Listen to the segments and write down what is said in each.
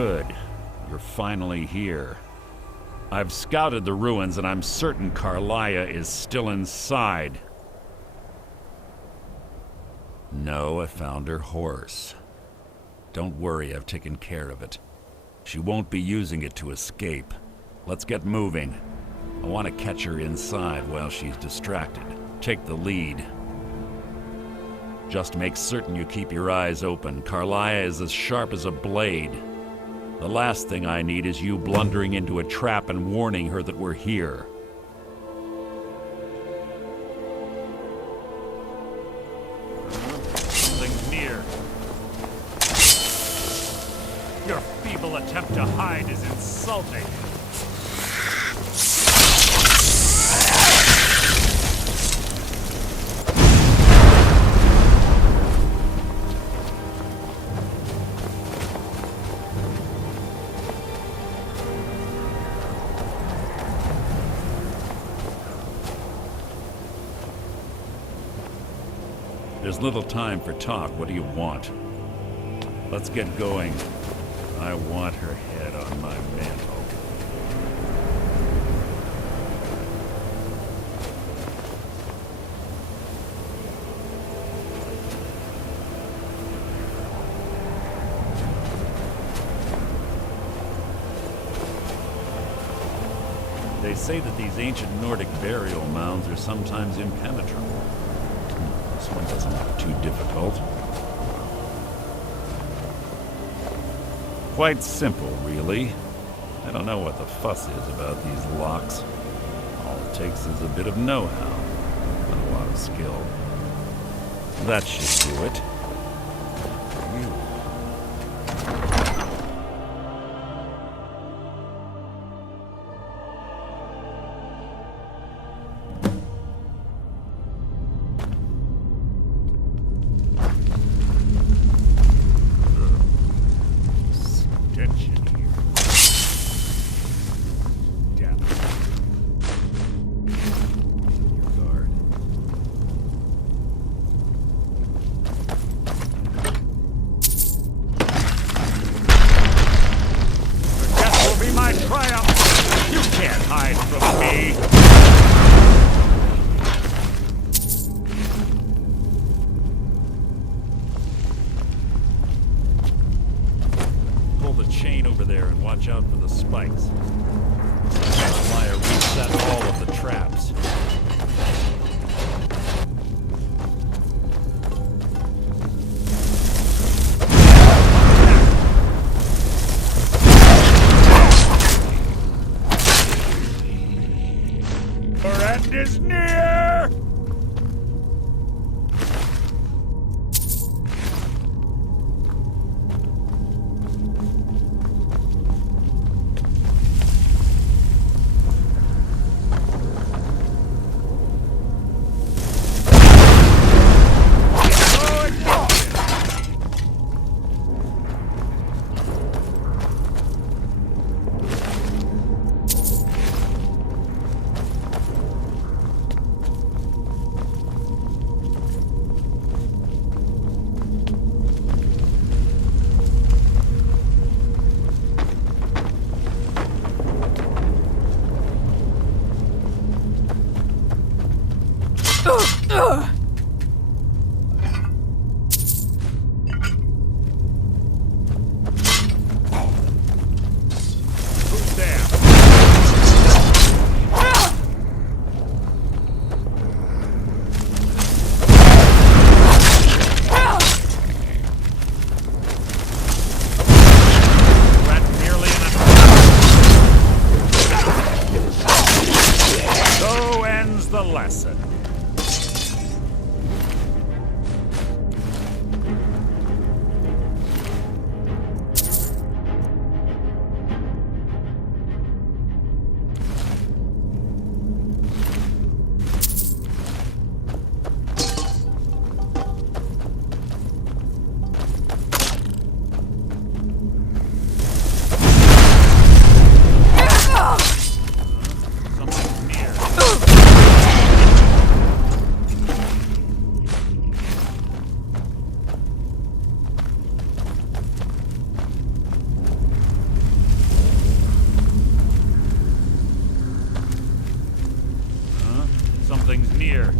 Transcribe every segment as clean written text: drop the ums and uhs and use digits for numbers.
Good. You're finally here. I've scouted the ruins and I'm certain Carlia is still inside. No, I found her horse. Don't worry, I've taken care of it. She won't be using it to escape. Let's get moving. I want to catch her inside while she's distracted. Take the lead. Just make certain you keep your eyes open. Carlia is as sharp as a blade. The last thing I need is you blundering into a trap and warning her that we're here. Something's near. Your feeble attempt to hide is insulting. There's little time for talk. What do you want? Let's get going. I want her head on my mantle. They say that these ancient Nordic burial mounds are sometimes impenetrable. This one doesn't look too difficult. Quite simple, really. I don't know what the fuss is about these locks. All it takes is a bit of know-how, and a lot of skill. That should do it. You. Chain over there and watch out for the spikes. Fire reset all of the traps. Our end is near! here.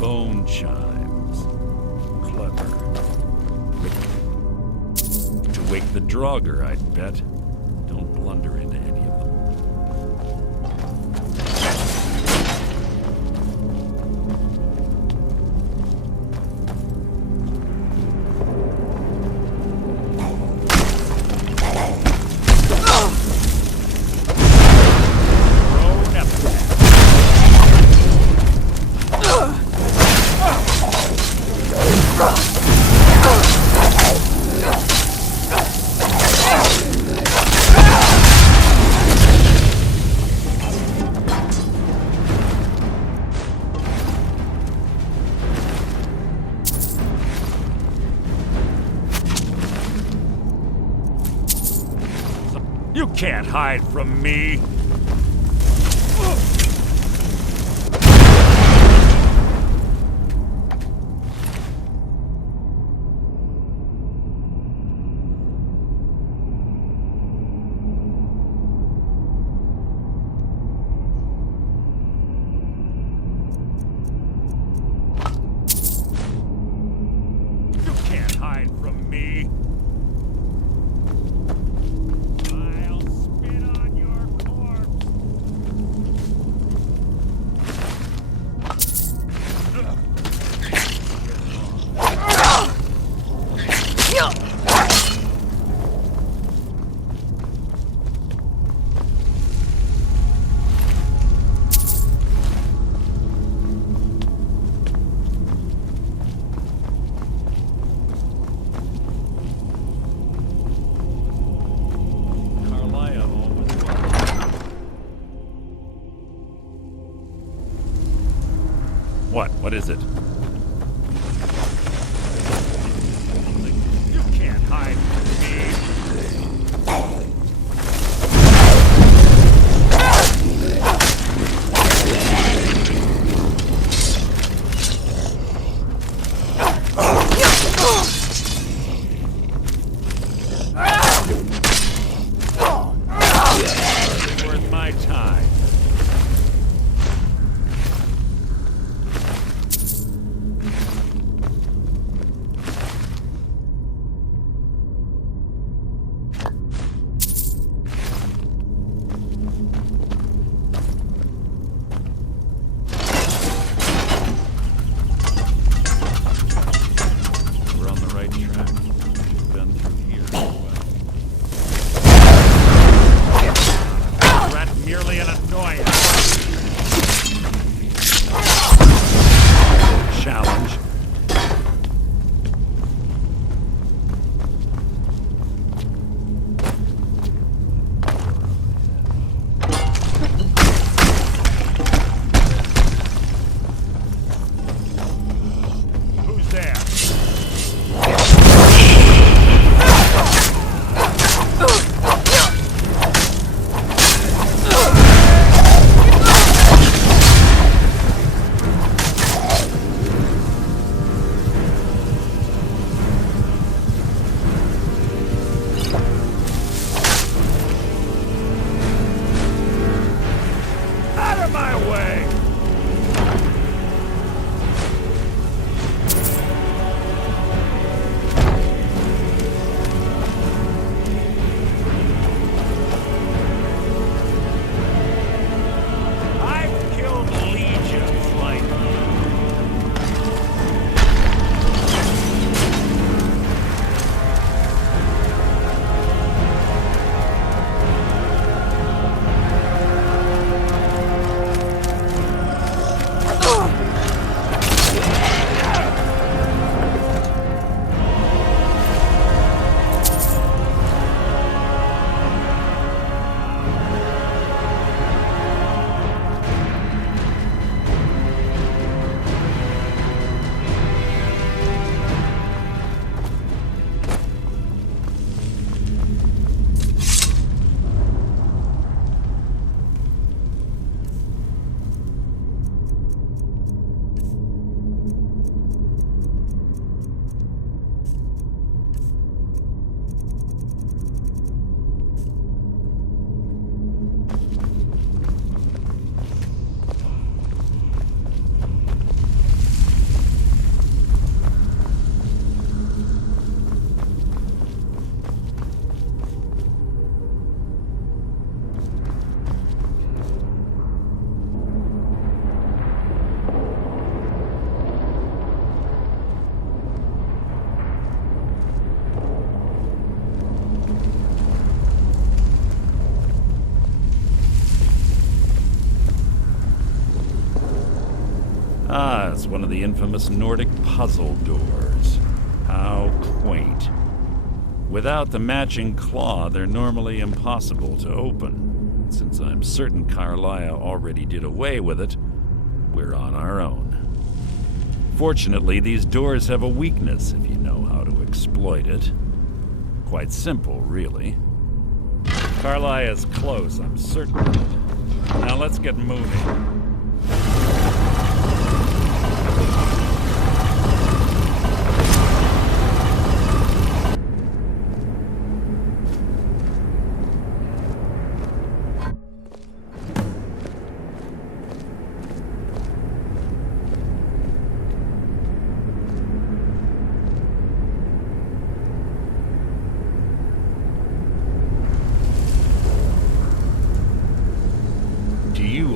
Phone chimes. Clever. To wake the Draugr, I'd bet. Don't blunder into any of them. You can't hide from me! You can't hide from me! What is it? You can't hide from me! Worth my time. Ah, it's one of the infamous Nordic puzzle doors. How quaint. Without the matching claw, they're normally impossible to open. Since I'm certain Carlia already did away with it, we're on our own. Fortunately, these doors have a weakness if you know how to exploit it. Quite simple, really. Carlia's close, I'm certain of it. Now let's get moving.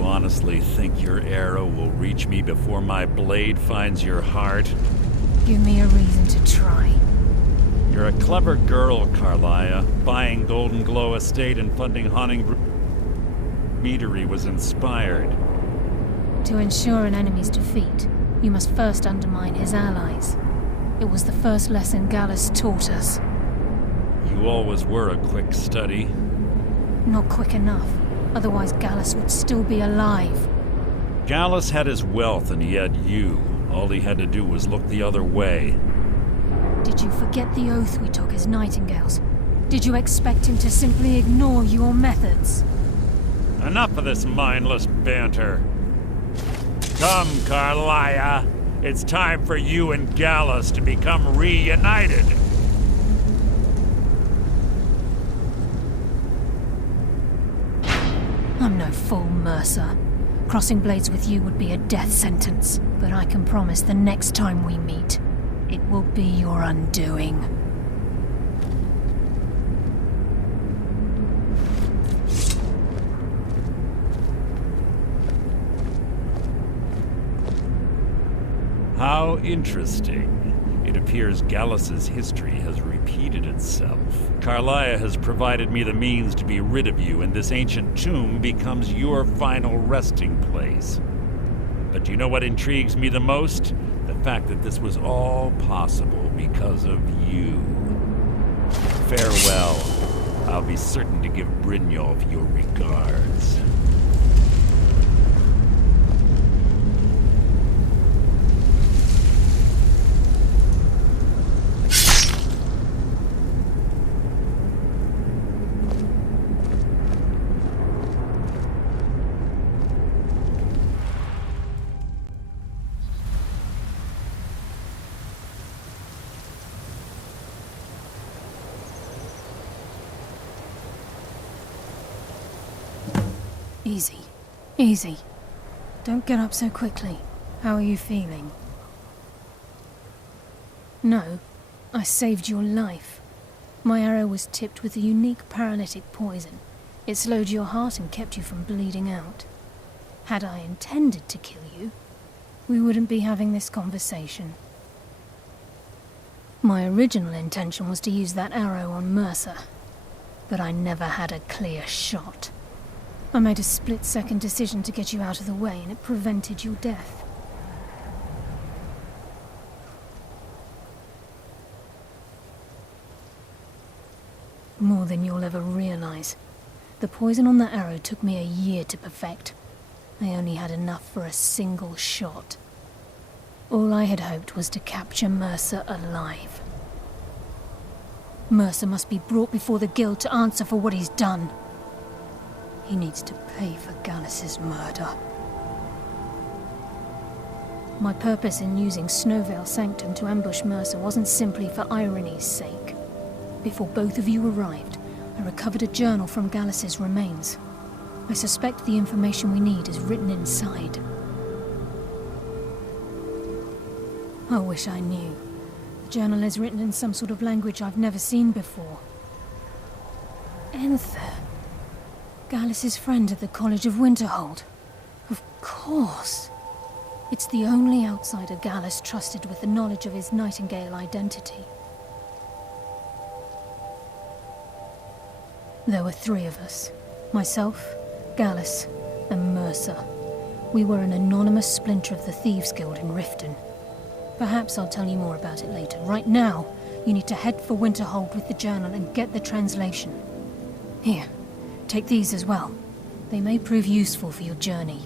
Honestly think your arrow will reach me before my blade finds your heart? Give me a reason to try. You're a clever girl, Carlia. Buying Golden Glow Estate and funding Haunting Meadery was inspired. To ensure an enemy's defeat, you must first undermine his allies. It was the first lesson Gallus taught us. You always were a quick study. Not quick enough. Otherwise, Gallus would still be alive. Gallus had his wealth and he had you. All he had to do was look the other way. Did you forget the oath we took as Nightingales? Did you expect him to simply ignore your methods? Enough of this mindless banter. Come, Carlia. It's time for you and Gallus to become reunited. I'm no fool, Mercer. Crossing blades with you would be a death sentence, but I can promise the next time we meet, it will be your undoing. How interesting. It appears Gallus's history has repeated itself. Carlia has provided me the means to be rid of you, and this ancient tomb becomes your final resting place. But do you know what intrigues me the most? The fact that this was all possible because of you. Farewell. I'll be certain to give Brynjolf your regards. Easy. Easy. Don't get up so quickly. How are you feeling? No, I saved your life. My arrow was tipped with a unique paralytic poison. It slowed your heart and kept you from bleeding out. Had I intended to kill you, we wouldn't be having this conversation. My original intention was to use that arrow on Mercer, but I never had a clear shot. I made a split-second decision to get you out of the way, and it prevented your death. More than you'll ever realize. The poison on that arrow took me a year to perfect. I only had enough for a single shot. All I had hoped was to capture Mercer alive. Mercer must be brought before the Guild to answer for what he's done. He needs to pay for Gallus's murder. My purpose in using Snowvale Sanctum to ambush Mercer wasn't simply for irony's sake. Before both of you arrived, I recovered a journal from Gallus's remains. I suspect the information we need is written inside. I wish I knew. The journal is written in some sort of language I've never seen before. Enther. Gallus's friend at the College of Winterhold. Of course. It's the only outsider Gallus trusted with the knowledge of his Nightingale identity. There were 3 of us. Myself, Gallus, and Mercer. We were an anonymous splinter of the Thieves Guild in Riften. Perhaps I'll tell you more about it later. Right now, you need to head for Winterhold with the journal and get the translation. Here, take these as well. They may prove useful for your journey.